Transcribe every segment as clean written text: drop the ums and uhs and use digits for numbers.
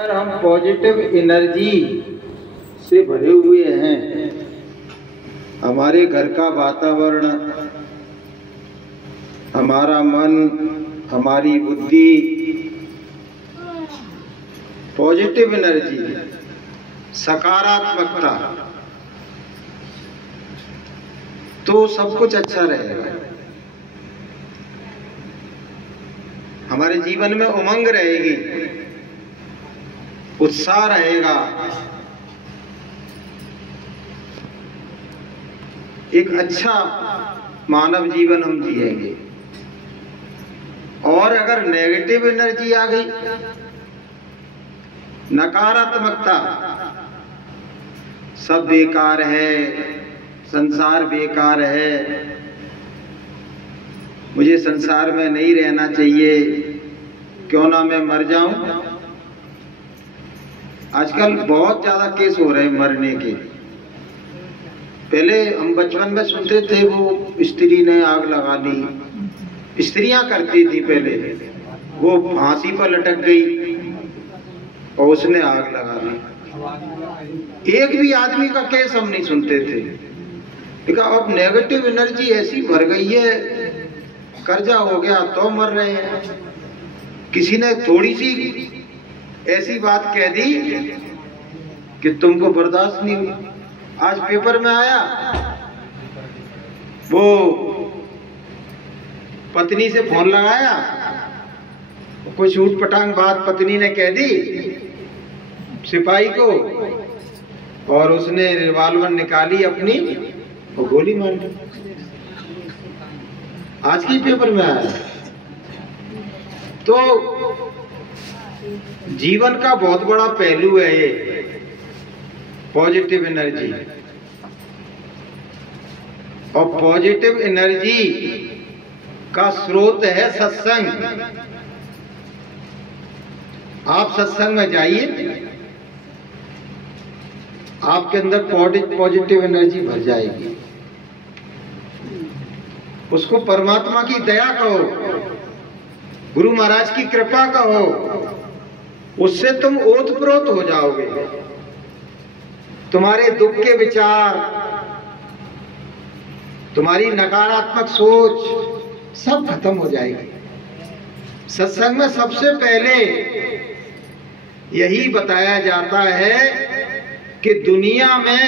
अगर हम positive energy से भरे हुए हैं, हमारे घर का वातावरण, हमारा मन, हमारी बुद्धि पॉजिटिव एनर्जी, सकारात्मकता, तो सब कुछ अच्छा रहेगा। हमारे जीवन में उमंग रहेगी, उत्साह रहेगा, एक अच्छा मानव जीवन हम जिएंगे। और अगर नेगेटिव एनर्जी आ गई, नकारात्मकता, सब बेकार है, संसार बेकार है, मुझे संसार में नहीं रहना चाहिए, क्यों ना मैं मर जाऊं। आजकल बहुत ज्यादा केस हो रहे हैं मरने के। पहले हम बचपन में सुनते थे वो स्त्री ने आग लगा ली, स्त्रियां करती थी पहले, वो फांसी पर लटक गई और उसने आग लगा दी। एक भी आदमी का केस हम नहीं सुनते थे। देखा, अब नेगेटिव एनर्जी ऐसी भर गई है, कर्जा हो गया तो मर रहे हैं। किसी ने थोड़ी सी ऐसी बात कह दी कि तुमको बर्दाश्त नहीं हुई। आज पेपर में आया, वो पत्नी से फोन लगाया, कुछ ऊट पटांग बात पत्नी ने कह दी सिपाही को, और उसने रिवॉल्वर निकाली अपनी और गोली मार दी। आज की पेपर में आया। तो जीवन का बहुत बड़ा पहलू है ये पॉजिटिव एनर्जी। और पॉजिटिव एनर्जी का स्रोत है सत्संग। आप सत्संग में जाइए, आपके अंदर पॉजिटिव एनर्जी भर जाएगी। उसको परमात्मा की दया कहो, गुरु महाराज की कृपा कहो, उससे तुम ओतप्रोत हो जाओगे। तुम्हारे दुख के विचार, तुम्हारी नकारात्मक सोच सब खत्म हो जाएगी। सत्संग में सबसे पहले यही बताया जाता है कि दुनिया में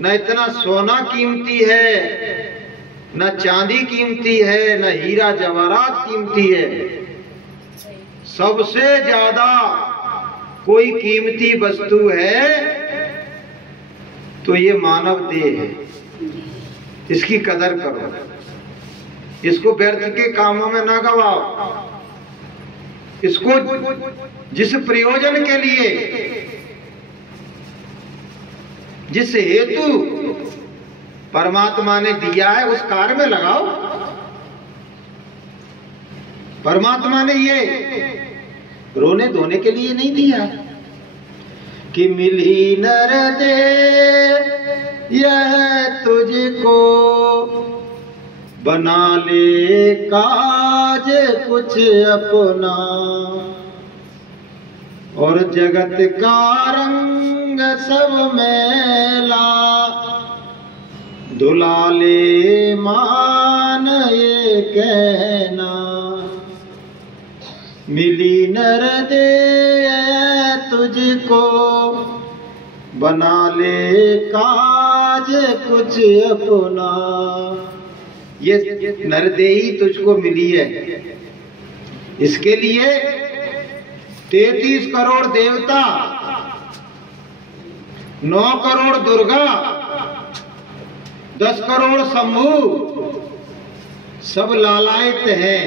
न इतना सोना कीमती है, न चांदी कीमती है, न हीरा जवाहरात कीमती है। सबसे ज्यादा कोई कीमती वस्तु है तो ये मानव देह है। इसकी कदर करो, इसको व्यर्थ के कामों में ना गवाओ। इसको जिस प्रयोजन के लिए, जिस हेतु परमात्मा ने दिया है, उस कार्य में लगाओ। परमात्मा ने ये रोने धोने के लिए नहीं दिया कि मिली नर दे यह तुझको, बना ले काज कुछ अपना, और जगत का रंग सब मैला, धुला ले मान ये कहना। मिली नर दे तुझको, बना ले काज कुछ अपना। ये नरदेही तुझको मिली है, इसके लिए 33 करोड़ देवता, 9 करोड़ दुर्गा, 10 करोड़ शंभु सब लालायित हैं।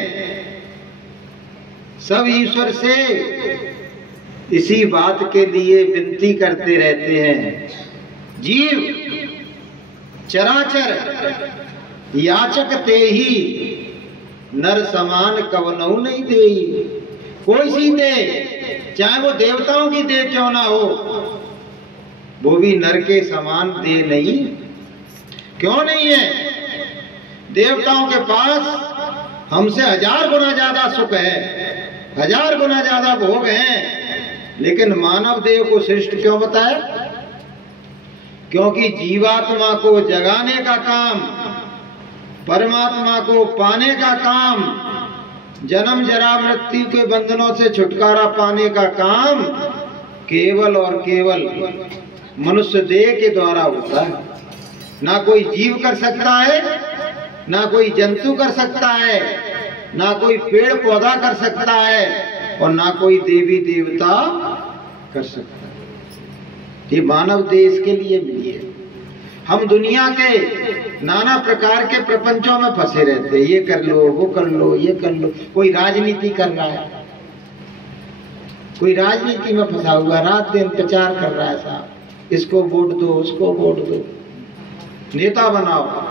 सब ईश्वर से इसी बात के लिए विनती करते रहते हैं। जीव चराचर याचक ते ही, नर समान कवनऊ नहीं देई। कोई सी दे, चाहे वो देवताओं की दे क्यों ना हो, वो भी नर के समान दे नहीं। क्यों नहीं है? देवताओं के पास हमसे 1000 गुना ज्यादा सुख है, 1000 गुना ज्यादा भोग हैं, लेकिन मानव देह को श्रेष्ठ क्यों बताया? क्योंकि जीवात्मा को जगाने का काम, परमात्मा को पाने का काम, जन्म जरा मृत्यु के बंधनों से छुटकारा पाने का काम केवल और केवल मनुष्य देह के द्वारा होता है। ना कोई जीव कर सकता है, ना कोई जंतु कर सकता है, ना कोई पेड़ पौधा कर सकता है, और ना कोई देवी देवता कर सकता है। ये मानव देह इसके लिए मिली है। हम दुनिया के नाना प्रकार के प्रपंचों में फंसे रहते हैं, ये कर लो, वो कर लो, ये कर लो। कोई राजनीति कर रहा है, कोई राजनीति में फंसा हुआ, रात दिन प्रचार कर रहा है, साहब इसको वोट दो, उसको वोट दो, नेता बनाओ।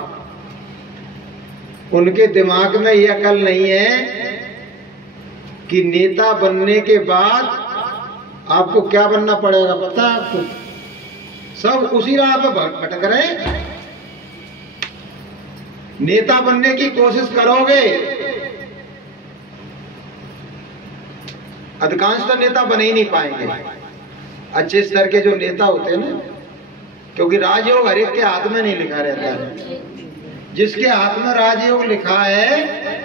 उनके दिमाग में ये अकल नहीं है कि नेता बनने के बाद आपको क्या बनना पड़ेगा, पता है आपको? सब उसी राह पे भटक रहे। नेता बनने की कोशिश करोगे, अधिकांश तो नेता बन ही नहीं पाएंगे, अच्छे स्तर के जो नेता होते हैं ना, क्योंकि राजयोग हर एक के हाथ में नहीं लिखा रहता है। जिसके हाथ में राजयोग लिखा है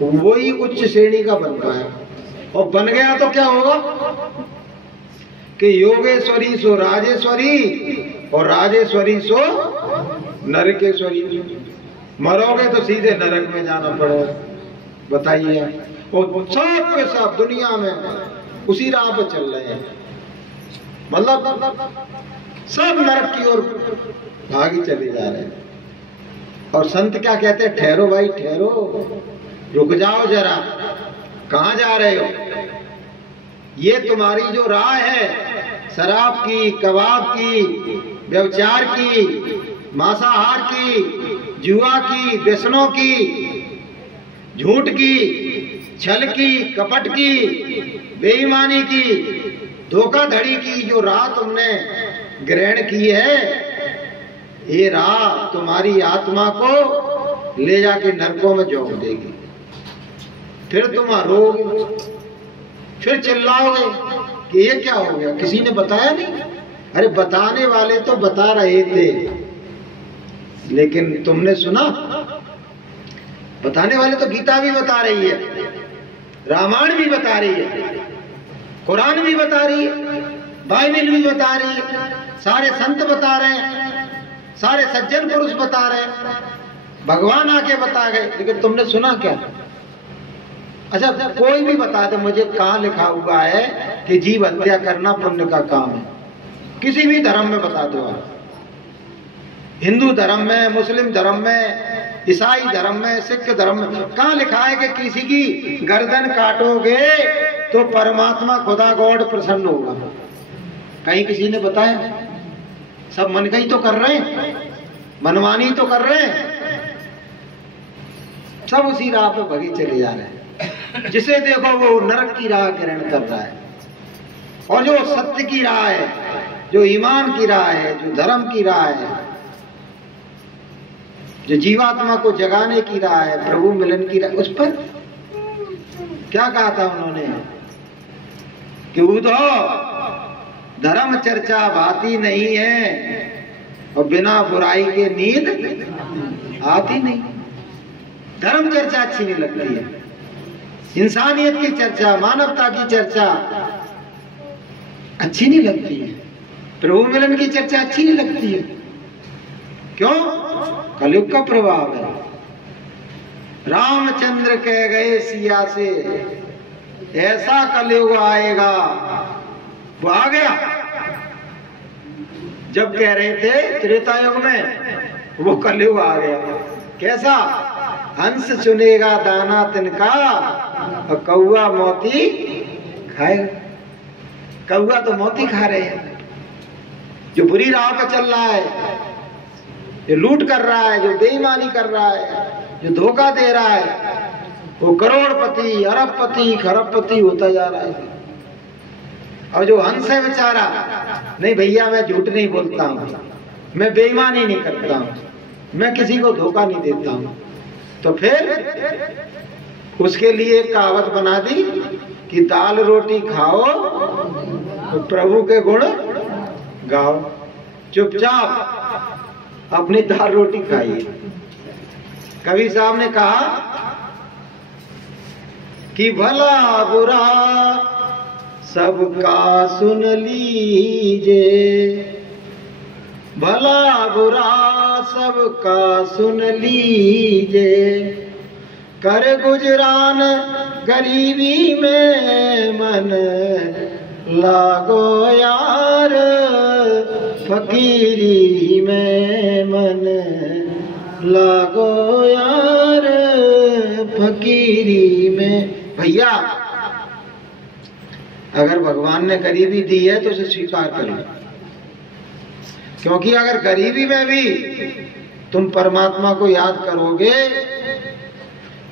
वही उच्च श्रेणी का बन पाए, और बन गया तो क्या होगा कि योगेश्वरी सो राजेश्वरी और राजेश्वरी सो नरकेश्वरी। मरोगे तो सीधे नरक में जाना पड़ेगा। बताइए, और सब के सब दुनिया में उसी राह पे चल रहे हैं, मतलब सब नरक की ओर भागी चले जा रहे हैं। और संत क्या कहते हैं? ठहरो भाई ठहरो, रुक जाओ जरा, कहाँ जा रहे हो? ये तुम्हारी जो राह है शराब की, कबाब की, व्यभिचार की, मांसाहार की, जुआ की, व्यसनों की, झूठ की, छल की, कपट की, बेईमानी की, धोखाधड़ी की जो राह तुमने ग्रहण की है, ये राह तुम्हारी आत्मा को ले जाके नरकों में झोंक देगी। फिर तुम रोगे, फिर चिल्लाओगे कि ये क्या हो गया, किसी ने बताया नहीं? अरे बताने वाले तो बता रहे थे, लेकिन तुमने सुना? बताने वाले तो गीता भी बता रही है, रामायण भी बता रही है, कुरान भी बता रही है, बाइबल भी बता रही है, सारे संत बता रहे हैं, सारे सज्जन पुरुष बता रहे हैं, भगवान आके बता गए, लेकिन तुमने सुना क्या? अच्छा, कोई भी बता दे मुझे कहाँ लिखा हुआ है कि जीव हत्या करना पुण्य का काम है? किसी भी धर्म में बता दो आप, हिंदू धर्म में, मुस्लिम धर्म में, ईसाई धर्म में, सिख धर्म में, कहाँ लिखा है कि किसी की गर्दन काटोगे तो परमात्मा खुदा गॉड प्रसन्न होगा? कहीं किसी ने बताया? सब मन गई तो कर रहे हैं, मनमानी तो कर रहे हैं, सब उसी राह पे भगी चले जा रहे हैं। जिसे देखो वो नरक की राह ग्रहण कर रहा है, और जो सत्य की राह है, जो ईमान की राह है, जो धर्म की राह है, जो जीवात्मा को जगाने की राह है, प्रभु मिलन की राह, उस पर क्या कहा था उन्होंने कि उधो धर्म चर्चा भाती नहीं है और बिना बुराई के नींद आती नहीं। धर्म चर्चा अच्छी नहीं लगती है, इंसानियत की चर्चा, मानवता की चर्चा अच्छी नहीं लगती है, प्रभु मिलन की चर्चा अच्छी नहीं लगती है। क्यों? कलयुग का प्रभाव है। रामचंद्र कह गए सिया से ऐसा कलयुग आएगा, वो आ गया। जब कह रहे थे त्रेता युग में, वो कलयुग आ गया। कैसा? हंस चुनेगा दाना तिनका और कौआ मोती खाएगा। कौआ तो मोती खा रहे हैं। जो बुरी राह पे चल रहा है, जो लूट कर रहा है, जो बेईमानी कर रहा है, जो धोखा दे रहा है, वो करोड़पति, अरबपति, खरबपति होता जा रहा है। और जो हंस है बेचारा, नहीं भैया मैं झूठ नहीं बोलता हूँ, मैं बेईमानी नहीं करता हूँ, मैं किसी को धोखा नहीं देता हूँ, तो फिर उसके लिए एक कहावत बना दी कि दाल रोटी खाओ तो प्रभु के गुण गाओ। चुपचाप अपनी दाल रोटी खाइए। कवि साहब ने कहा कि भला बुरा सबका सुन लीजिए, भला बुरा सबका सुन लीजिए, कर गुजरान गरीबी में मन लागो यार, फकीरी में मन लागो यार, फकीरी में। भैया अगर भगवान ने गरीबी दी है तो उसे स्वीकार कर लो, क्योंकि अगर गरीबी में भी तुम परमात्मा को याद करोगे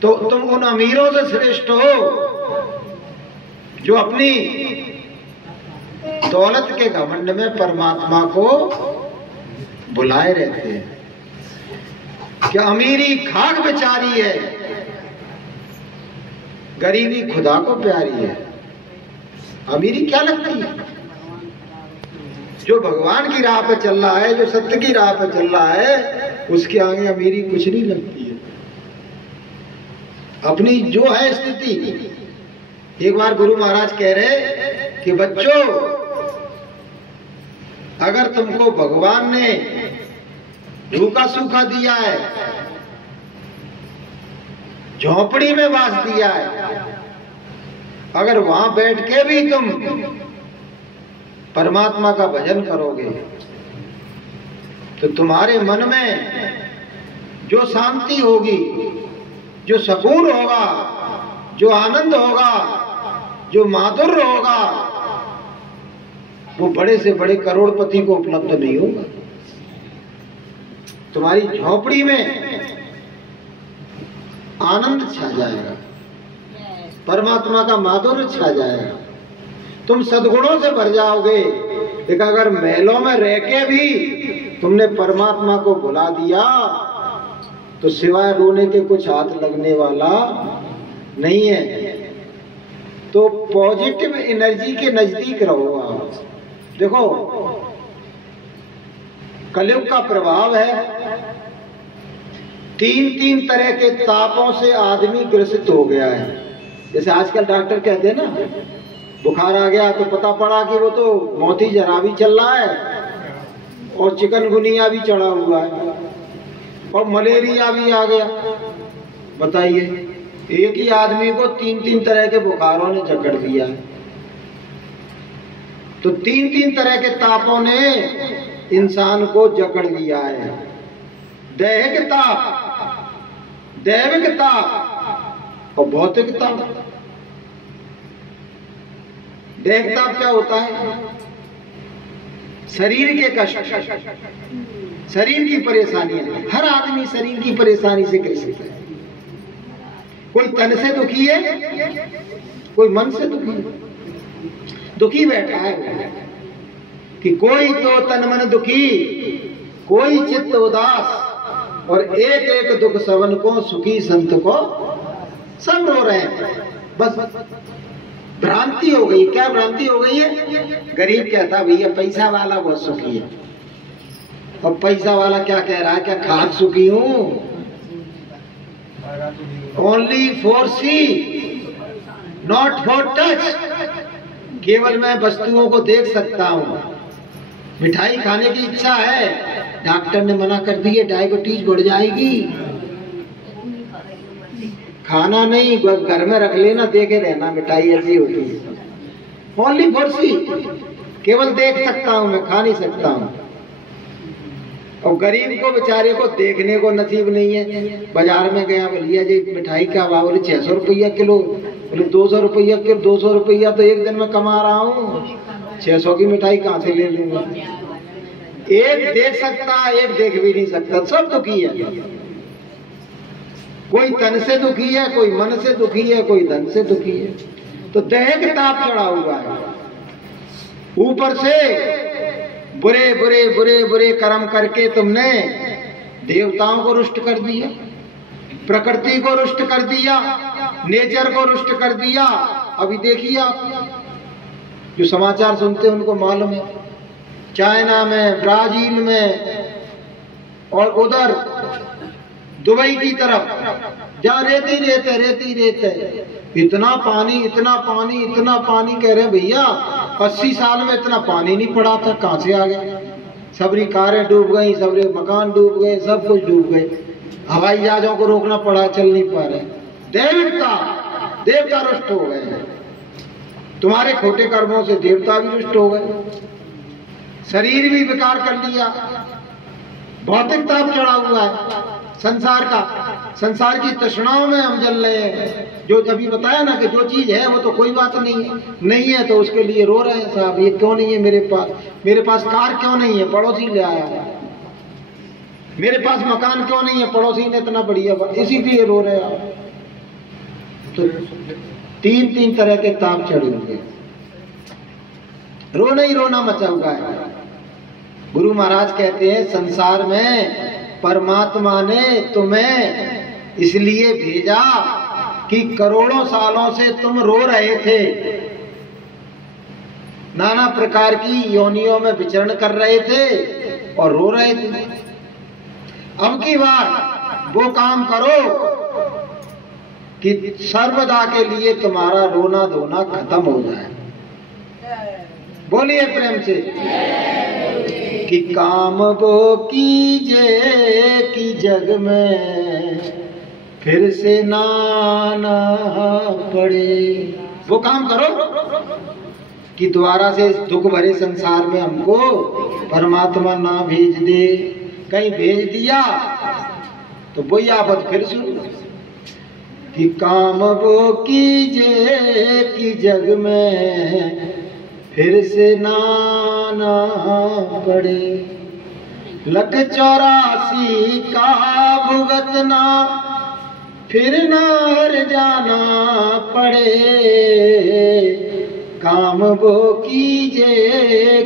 तो तुम उन अमीरों से श्रेष्ठ हो जो अपनी दौलत के घमंड में परमात्मा को बुलाए रहते हैं। क्या अमीरी खाक बेचारी है, गरीबी खुदा को प्यारी है। अमीरी क्या लगती है? जो भगवान की राह पे चल रहा है, जो सत्य की राह पे चल रहा है, उसके आगे अमीरी कुछ नहीं लगती है। अपनी जो है स्थिति। एक बार गुरु महाराज कह रहे कि बच्चों, अगर तुमको भगवान ने रूखा सूखा दिया है, झोपड़ी में वास दिया है, अगर वहां बैठ के भी तुम परमात्मा का भजन करोगे तो तुम्हारे मन में जो शांति होगी, जो सुकून होगा, जो आनंद होगा, जो माधुर्य होगा, वो बड़े से बड़े करोड़पति को उपलब्ध नहीं होगा। तुम्हारी झोपड़ी में आनंद छा जाएगा, परमात्मा का माधुर्य छा जाएगा, तुम सद्गुणों से भर जाओगे। लेकिन अगर महलों में रह के भी तुमने परमात्मा को भुला दिया तो सिवाय रोने के कुछ हाथ लगने वाला नहीं है। तो पॉजिटिव एनर्जी के नजदीक रहो आप। देखो, कलयुग का प्रभाव है, तीन तरह के तापों से आदमी ग्रसित हो गया है। जैसे आजकल डॉक्टर कहते हैं ना, बुखार आ गया तो पता पड़ा कि वो तो मोती जरा भी चल रहा है और चिकनगुनिया भी चढ़ा हुआ है और मलेरिया भी आ गया। बताइए, एक ही आदमी को तीन तरह के बुखारों ने जकड़ दिया है। तो तीन तरह के तापों ने इंसान को जकड़ लिया है। दैहिक ताप, दैविक ताप और भौतिक ताप। दैहिक ताप क्या होता है? शरीर के कष्ट, शरीर की परेशानियां। हर आदमी शरीर की परेशानी से ग्रसित है। कोई तन से दुखी है, कोई मन से दुखी है। दुखी बैठा है कि कोई तो तन मन दुखी, कोई चित्त उदास, और एक एक दुख सवन को सुखी संत को। सब रो रहे हैं, बस भ्रांति हो गई। क्या भ्रांति हो गई है? गरीब कहता भैया पैसा वाला बहुत सुखी है, और पैसा वाला क्या कह रहा है? क्या खाक सुखी हूं? Only for see not for touch. केवल मैं वस्तुओं को देख सकता हूं। मिठाई खाने की इच्छा है, डॉक्टर ने मना कर दी है, डायबिटीज बढ़ जाएगी, खाना नहीं, घर में रख लेना, देखे रहना, मिठाई ऐसी होती है। ओनली फॉर सी, केवल देख सकता हूं मैं, खा नहीं सकता हूं। और गरीब को बेचारे को देखने को नसीब नहीं है। बाजार में गया, बोलिए जी मिठाई क्या भाव? बोले 600 रुपया किलो। बोले 200 रुपया किलो। 200 रुपया तो एक दिन में कमा रहा हूँ, 600 की मिठाई कहाँ से ले लूंगा? एक देख सकता, एक देख भी नहीं सकता। सब दुखी है। कोई तन से दुखी है, कोई मन से दुखी है, कोई धन से दुखी है। तो दैहिक ताप चढ़ा हुआ है। ऊपर से बुरे बुरे बुरे बुरे कर्म करके तुमने देवताओं को रुष्ट कर दिया, प्रकृति को रुष्ट कर दिया, नेचर को रुष्ट कर दिया, अभी देखिए आप जो समाचार सुनते हैं उनको मालूम है, चाइना में, ब्राजील में और उधर दुबई की तरफ जहाँ रेती रेत है, इतना पानी इतना पानी इतना पानी, कह रहे हैं भैया 80 साल में इतना पानी नहीं पड़ा था, कहाँ से आ गया। सबरी कारें डूब गई, सबरे मकान डूब गए, सब कुछ डूब गए, हवाई जहाजों को रोकना पड़ा, चल नहीं पा रहे। देवता रुष्ट हो गए, तुम्हारे खोटे कर्मों से देवता भी रुष्ट हो गए, शरीर भी बेकार कर लिया, भौतिक ताप चढ़ा हुआ है संसार का, संसार की तृष्णाओं में हम जल रहे हैं। जो अभी बताया ना कि जो चीज है वो तो कोई बात नहीं है तो उसके लिए रो रहे हैं, साहब ये क्यों नहीं है मेरे पास कार क्यों नहीं है, पड़ोसी ले आया है, मेरे पास मकान क्यों नहीं है, पड़ोसी ने इतना बढ़िया, इसीलिए रो रहे हैं। तो तीन तरह के ताप चढ़े हुए, रोना ही रोना मचा हुआ है। गुरु महाराज कहते हैं संसार में परमात्मा ने तुम्हें इसलिए भेजा कि करोड़ों सालों से तुम रो रहे थे, नाना प्रकार की योनियों में विचरण कर रहे थे और रो रहे थे। अब की बार वो काम करो कि सर्वदा के लिए तुम्हारा रोना धोना खत्म हो जाए। बोलिए प्रेम से कि काम वो कीजे कि जग में फिर से ना पड़े। वो काम करो कि दोबारा से दुख भरे संसार में हमको परमात्मा ना भेज दे, कहीं भेज दिया तो वही आफत फिर शुरू। कि काम वो कीजे कि जग में फिर से ना पड़े, 184 का भुगतना फिर ना हर जाना पड़े। काम वो कीजे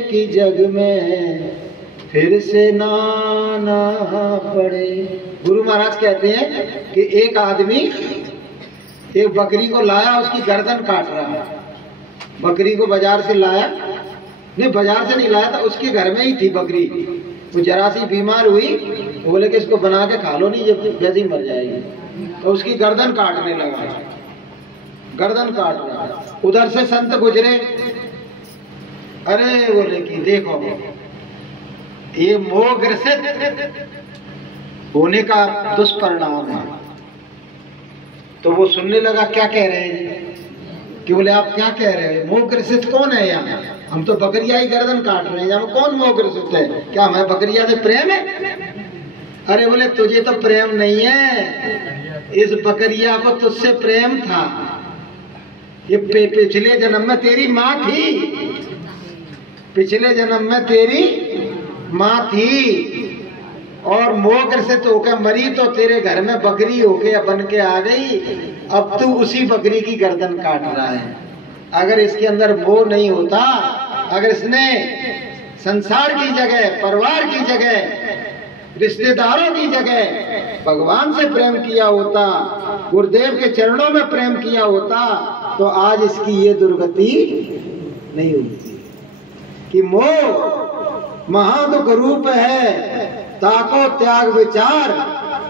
कि जग में फिर से ना पड़े। गुरु महाराज कहते हैं कि एक आदमी एक बकरी को लाया, उसकी गर्दन काट रहा है। बकरी को बाजार से लाया, नहीं बाजार से नहीं लाया था, उसके घर में ही थी बकरी। वो जरा सी बीमार हुई, बोले कि इसको बना के खा लो, नहीं ये वैसे ही मर जाएगी। तो उसकी गर्दन काटने लगा, गर्दन काट रहा। उधर से संत गुजरे, अरे बोले कि देखो ये मोह ग्रसित होने का दुष्परिणाम है। तो वो सुनने लगा क्या कह रहे हैं, कि बोले आप क्या कह रहे हैं, मोह ग्रसित कौन है यहाँ? हम तो बकरिया ही गर्दन काट रहे हैं, यहाँ कौन मोह ग्रसित है? क्या हमें बकरिया से प्रेम है? अरे बोले तुझे तो प्रेम नहीं है, इस बकरिया को तुझसे प्रेम था। ये पिछले जन्म में तेरी माँ थी, पिछले जन्म में तेरी माँ थी, और मोह ग्रसित होकर मरी तो तेरे घर में बकरी होके बन के आ गई। अब तू उसी बकरी की गर्दन काट रहा है। अगर इसके अंदर मोह नहीं होता, अगर इसने संसार की जगह, परिवार की जगह, रिश्तेदारों की जगह भगवान से प्रेम किया होता, गुरुदेव के चरणों में प्रेम किया होता, तो आज इसकी ये दुर्गति नहीं होती। कि मोह महादुख रूप है, ताको त्याग विचार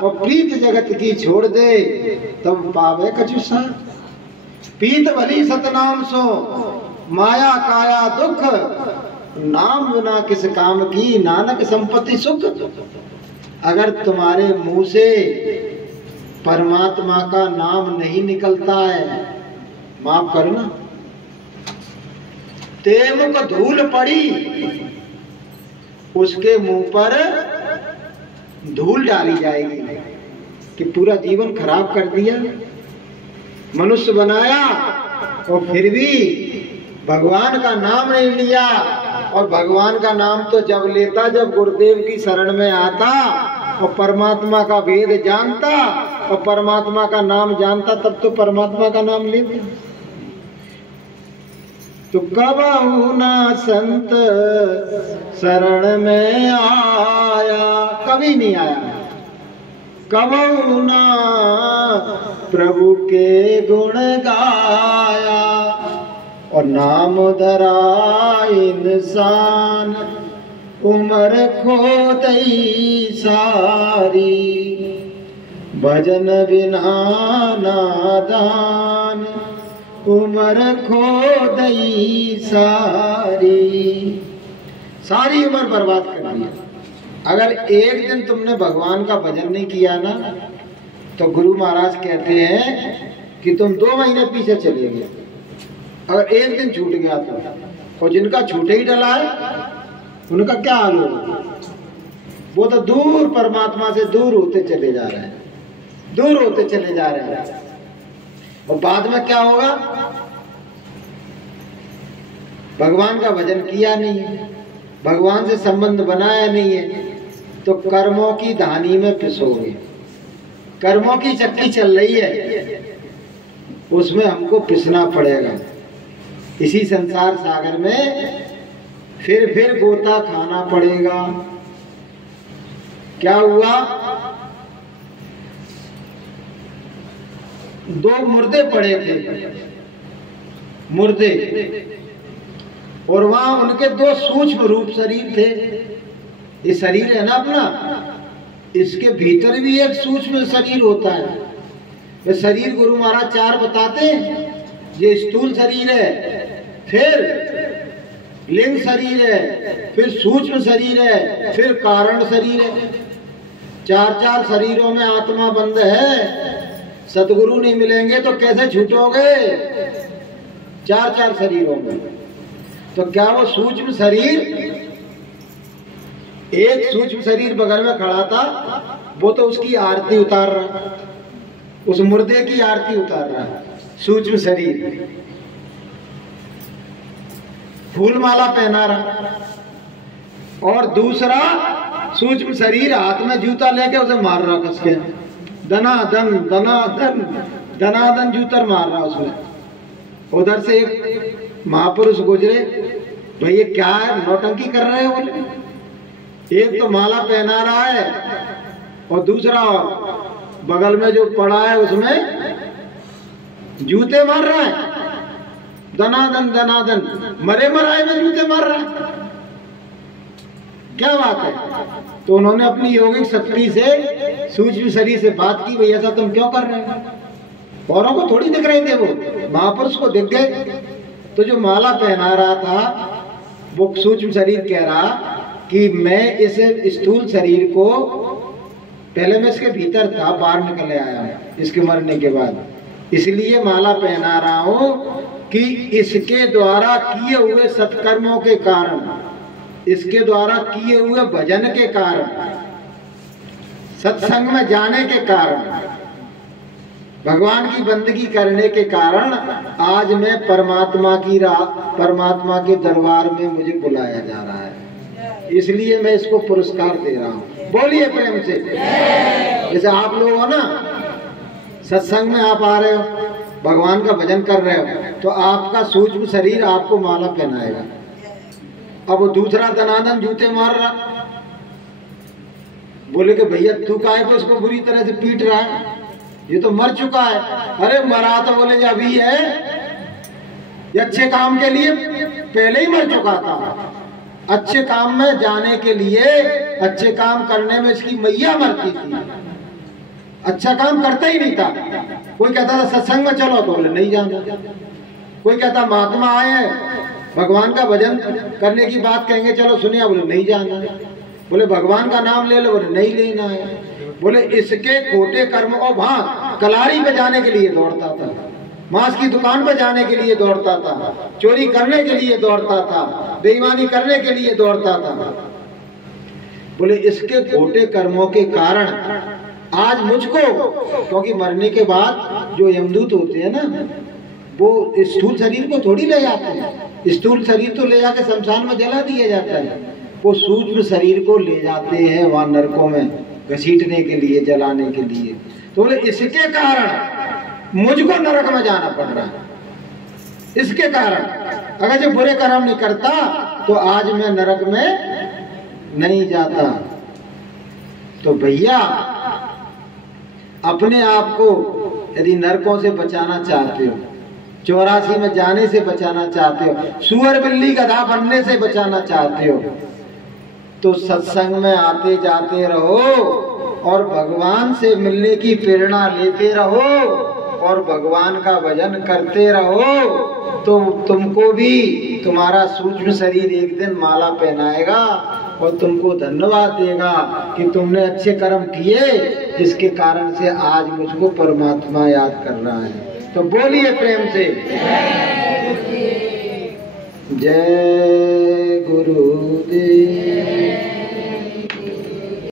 और प्रीत जगत की छोड़ दे, तब पावे कछु सार। पीत भली सतनाम सो माया काया दुख, नाम बिना किस काम की नानक संपत्ति सुख। अगर तुम्हारे मुंह से परमात्मा का नाम नहीं निकलता है, माफ करना, तेव को धूल पड़ी, उसके मुंह पर धूल डाली जाएगी कि पूरा जीवन खराब कर दिया, मनुष्य बनाया और फिर भी भगवान का नाम नहीं लिया। और भगवान का नाम तो जब लेता जब गुरुदेव की शरण में आता और परमात्मा का भेद जानता और परमात्मा का नाम जानता, तब तो परमात्मा का नाम लेता। तो कबहू ना संत शरण में आया, कभी नहीं आया। कबहू ना प्रभु के गुण गाया, और नाम धरा इंसान उम्र खो दई सारी, भजन बिना नादान उम्र खो दई सारी। सारी उम्र बर्बाद कर दी। अगर एक दिन तुमने भगवान का भजन नहीं किया ना, तो गुरु महाराज कहते हैं कि तुम 2 महीने पीछे चले गए। अगर एक दिन छूट गया तो, और जिनका छूटे ही डला है उनका क्या हाल होगा? वो तो दूर परमात्मा से दूर होते चले जा रहे हैं, दूर होते चले जा रहे हैं। और बाद में क्या होगा? भगवान का भजन किया नहीं है, भगवान से संबंध बनाया नहीं है, तो कर्मों की धानी में पिसोगे। कर्मों की चक्की चल रही है, उसमें हमको पिसना पड़ेगा। इसी संसार सागर में फिर गोता खाना पड़ेगा। क्या हुआ? 2 मुर्दे पड़े थे, मुर्दे, और वहां उनके 2 सूक्ष्म रूप शरीर थे। ये शरीर है ना अपना, इसके भीतर भी एक सूक्ष्म शरीर होता है। वे शरीर गुरु महाराज 4 बताते हैं। ये स्थूल शरीर है, फिर लिंग शरीर है, फिर सूक्ष्म शरीर है, फिर कारण शरीर है। 4 शरीरों में आत्मा बंद है। सतगुरु नहीं मिलेंगे तो कैसे छूटोगे? 4 शरीरों में। तो क्या वो सूक्ष्म शरीर, एक सूक्ष्म शरीर बगल में खड़ा था, वो तो उसकी आरती उतार रहा, उस मुर्दे की आरती उतार रहा सूक्ष्म शरीर, फूल माला पहना रहा। और दूसरा सूक्ष्म शरीर हाथ में जूता लेके उसे मार रहा कस के, दनादन दनादन दनादन जूतर मार रहा उसमें। उधर से एक महापुरुष गुजरे, भैया क्या है, नौटंकी कर रहे हो? बोले एक तो माला पहना रहा है और दूसरा बगल में जो पड़ा है उसमें जूते मार रहा है, दनादन दनादन, मरे मराए में जूते मार रहा है। क्या बात है? तो उन्होंने अपनी योगिक शक्ति से सूक्ष्म शरीर से बात की, भैया ऐसा तुम क्यों कर रहे हो? औरों को थोड़ी दिख रहे थे, वो महापुरुष को दिख गए। तो जो माला पहना रहा था वो सूक्ष्म शरीर कह रहा कि मैं इस स्थूल शरीर को, पहले मैं इसके भीतर था, बाहर निकल आया इसके मरने के बाद, इसलिए माला पहना रहा हूं कि इसके द्वारा किए हुए सत्कर्मों के कारण, इसके द्वारा किए हुए भजन के कारण, सत्संग में जाने के कारण, भगवान की बंदगी करने के कारण आज मैं परमात्मा के दरबार में मुझे बुलाया जा रहा है। इसलिए मैं इसको पुरस्कार दे रहा हूँ। बोलिए प्रेम से। जैसे आप लोग हो ना, सत्संग में आप आ रहे हो, भगवान का भजन कर रहे हो, तो आपका सूक्ष्म शरीर आपको माला पहनाएगा। अब वो दूसरा दनादन जूते मार रहा, बोले कि भैया तू काहे को उसको बुरी तरह से पीट रहा है, ये तो मर चुका है। अरे मरा तो बोले जो अभी है, ये अच्छे काम के लिए पहले ही मर चुका था। अच्छे काम में जाने के लिए, अच्छे काम करने में इसकी मैया मरती थी, अच्छा काम करता ही नहीं था। कोई कहता था सत्संग में चलो, तो बोले नहीं जाना। कोई कहता महात्मा आए भगवान का भजन करने की बात कहेंगे, चलो सुनिए, बोले नहीं जाना। बोले भगवान का नाम ले लो, बोले नहीं लेना है। बोले इसके खोटे कर्म, और वहां कलारी पे जाने के लिए दौड़ता था, मांस की दुकान पे जाने के लिए दौड़ता था, चोरी करने के लिए दौड़ता था, बेईमानी करने के लिए दौड़ता था। बोले इसके खोटे कर्मों के कारण आज मुझको, क्योंकि मरने के बाद जो यमदूत होते हैं ना, वो स्थूल शरीर को थोड़ी ले जाते हैं, स्थूल शरीर तो ले जाके शमशान में जला दिया जाता है, वो सूक्ष्म शरीर को ले जाते हैं वहां नरकों में घसीटने के लिए, जलाने के लिए। तो बोले इसके कारण मुझको नरक में जाना पड़ रहा है, इसके कारण। अगर जो बुरे कर्म नहीं करता तो आज मैं नरक में नहीं जाता। तो भैया अपने आप को यदि नरकों से बचाना चाहते हो 84 में जाने से बचाना चाहते हो, सुअर बिल्ली गधा बनने से बचाना चाहते हो, तो सत्संग में आते जाते रहो और भगवान से मिलने की प्रेरणा लेते रहो और भगवान का भजन करते रहो, तो तुमको भी तुम्हारा सूक्ष्म शरीर एक दिन माला पहनाएगा और तुमको धन्यवाद देगा कि तुमने अच्छे कर्म किए जिसके कारण से आज मुझको परमात्मा याद कर रहा है। तो बोलिए प्रेम से जय गुरुदेव।